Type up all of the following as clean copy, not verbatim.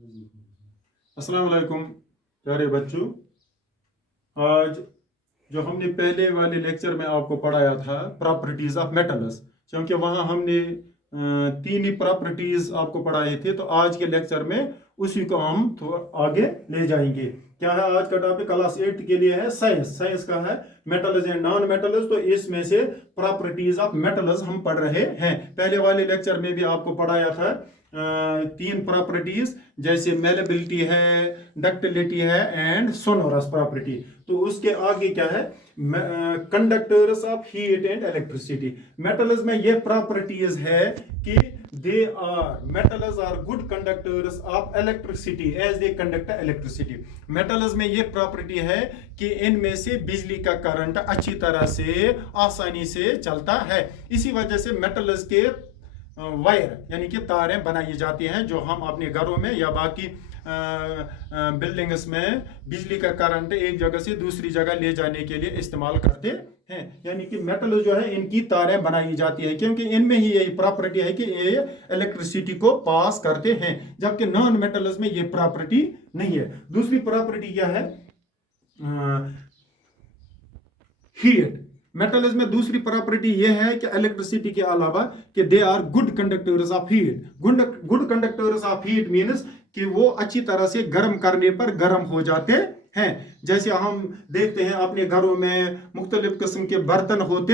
अस्सलाम वालेकुम प्यारे बच्चों। आज जो हमने पहले वाले लेक्चर में आपको पढ़ाया था प्रॉपर्टीज ऑफ मेटल्स, क्योंकि वहाँ हमने तीन ही प्रॉपर्टीज आपको पढ़ाए थे, तो आज के लेक्चर में उसी को हम थोड़ा आगे ले जाएंगे। क्या है आज का टॉपिक? क्लास 8 के लिए है साइंस। साइंस का है मेटल्स एंड नॉन मेटल्स। तो इसमें से प्रॉपर्टीज ऑफ मेटल्स हम पढ़ रहे हैं। पहले वाले लेक्चर में भी आपको पढ़ाया था तीन प्रॉपर्टीज, जैसे मेलेबिलिटी है, डक्टिलिटी है एंड सोनोरस प्रॉपर्टी। तो उसके आगे क्या है? Conductors of heat and electricity. Metals में ये प्रॉपर्टीज है कि they are metals are good conductors of electricity as they conduct electricity. Metals में ये प्रॉपर्टी है कि इनमें से बिजली का करंट अच्छी तरह से आसानी से चलता है। इसी वजह से मेटल्स के वायर यानी कि तारें बनाई जाती हैं, जो हम अपने घरों में या बाकी बिल्डिंग्स में बिजली का करंट एक जगह से दूसरी जगह ले जाने के लिए इस्तेमाल करते हैं। यानी कि मेटल जो है इनकी तारें बनाई जाती है, क्योंकि इनमें ही यही प्रॉपर्टी है कि ये इलेक्ट्रिसिटी को पास करते हैं, जबकि नॉन मेटल्स में ये प्रॉपर्टी नहीं है। दूसरी प्रॉपर्टी क्या है? हीट। मेटल्स में दूसरी प्रॉपर्टी यह है कि इलेक्ट्रिसिटी के अलावा कि they are good conductors of heat. Good conductors of heat means कि वो अच्छी तरह से गर्म करने पर गर्म हो जाते हैं। जैसे हम देखते हैं अपने घरों में मुख्तलिफ किस्म के बर्तन होते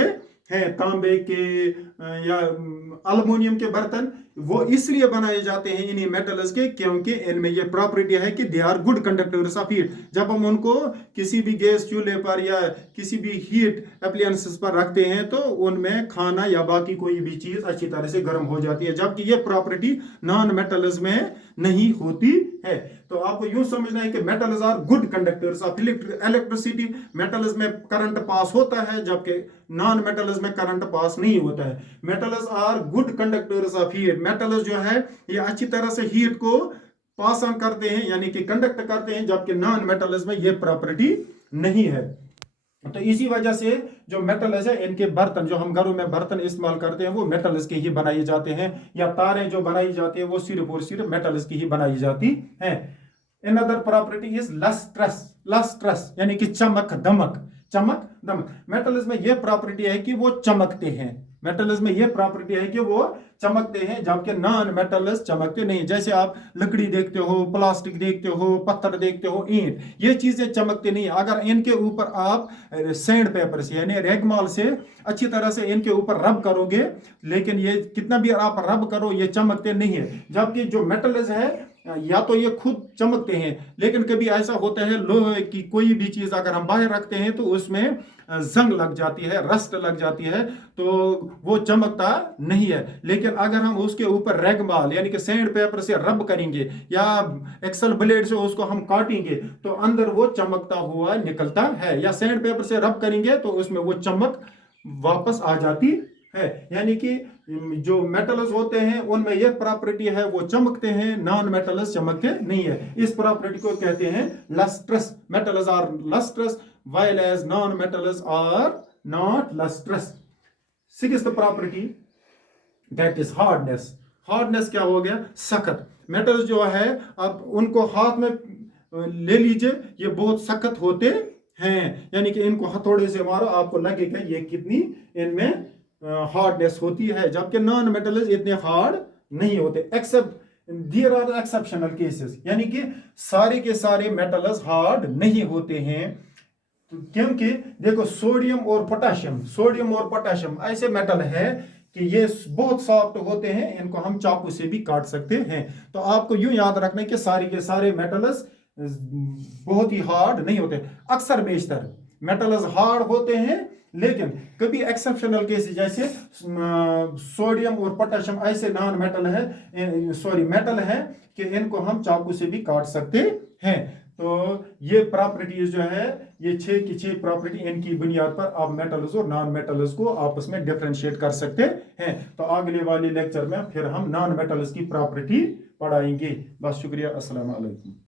हैं, तांबे के या अल्युमिनियम के बर्तन, वो इसलिए बनाए जाते हैं इन्हीं मेटल्स के, क्योंकि इनमें यह प्रॉपर्टी है कि they are good conductors of heat. जब हम उनको किसी भी गैस चूल्हे पर या किसी भी हीट एप्लायंसेस पर रखते हैं तो उनमें खाना या बाकी कोई भी चीज अच्छी तरह से गर्म हो जाती है, जबकि यह प्रॉपर्टी नॉन मेटल्स में नहीं होती है। तो आपको यूं समझना है कि metals are good conductors of electricity. Metals में करंट पास होता है, जबकि नॉन मेटल्स में करंट पास नहीं होता है। Metals are good conductors of heat. Metals जो है ये अच्छी तरह से हीट को पास ऑन करते हैं यानी कि कंडक्ट करते हैं, जबकि नॉन मेटल्स में ये प्रॉपर्टी नहीं है। तो इसी वजह से जो मेटल्स है इनके बर्तन, जो हम घरों में बर्तन इस्तेमाल करते हैं, वो मेटल्स के ही बनाए जाते हैं, या तारें जो बनाई जाती है वो सिर्फ और सिर्फ मेटल्स की ही बनाई जाती हैं। Another property is lustrous। lustrous यानी कि चमक दमक। चमक दमक मेटल्स में यह प्रॉपर्टी है कि वो चमकते हैं। मेटल्स में यह प्रॉपर्टी है कि वो चमकते हैं, जबकि नॉन मेटल्स चमकते नहीं। जैसे आप लकड़ी देखते हो, प्लास्टिक देखते हो, पत्थर देखते हो, ईंट, ये चीजें चमकते नहीं। अगर इनके ऊपर आप सैंड पेपर से यानी रेगमाल से अच्छी तरह से इनके ऊपर रब करोगे, लेकिन ये कितना भी आप रब करो ये चमकते नहीं है। जबकि जो मेटल्स है या तो ये खुद चमकते हैं, लेकिन कभी ऐसा होता है लोहे की कोई भी चीज अगर हम बाहर रखते हैं तो उसमें जंग लग जाती है, रस्ट लग जाती है, तो वो चमकता नहीं है। लेकिन अगर हम उसके ऊपर रेगमाल यानी कि सैंड पेपर से रब करेंगे या एक्सल ब्लेड से उसको हम काटेंगे तो अंदर वो चमकता हुआ निकलता है, या सैंड पेपर से रब करेंगे तो उसमें वो चमक वापस आ जाती है। यानी कि जो मेटल्स होते हैं उनमें यह प्रॉपर्टी है, वो चमकते हैं, नॉन मेटल्स चमकते नहीं है। इस प्रॉपर्टी को कहते हैं lustrous. Metals are lustrous while as non metals are not lustrous। Sixth property that is hardness. Hardness क्या हो गया? सख्त। मेटल्स जो है अब उनको हाथ में ले लीजिए, ये बहुत सख्त होते हैं, यानी कि इनको हथौड़े से मारो आपको लगेगा ये कितनी इनमें हार्डनेस होती है, जबकि नॉन मेटल्स इतने हार्ड नहीं होते। Except there are exceptional cases, यानी कि सारे के सारे मेटल्स हार्ड नहीं होते हैं, क्योंकि देखो सोडियम और पोटेशियम ऐसे मेटल है कि ये बहुत सॉफ्ट होते हैं, इनको हम चाकू से भी काट सकते हैं। तो आपको यूं याद रखना है कि सारे के सारे मेटल्स बहुत ही हार्ड नहीं होते। अक्सर बेशतर मेटल्स हार्ड होते हैं, लेकिन कभी एक्सेप्शनल केस जैसे सोडियम और पोटेशियम ऐसे नॉन मेटल है, मेटल है कि इनको हम चाकू से भी काट सकते हैं। तो ये प्रॉपर्टीज जो है, ये 6 की 6 प्रॉपर्टी, इनकी बुनियाद पर आप मेटल्स और नॉन मेटल्स को आपस में डिफरेंशिएट कर सकते हैं। तो अगले वाले लेक्चर में फिर हम नॉन मेटल्स की प्रॉपर्टी पढ़ाएंगे। बस शुक्रिया, अस्सलाम वालेकुम।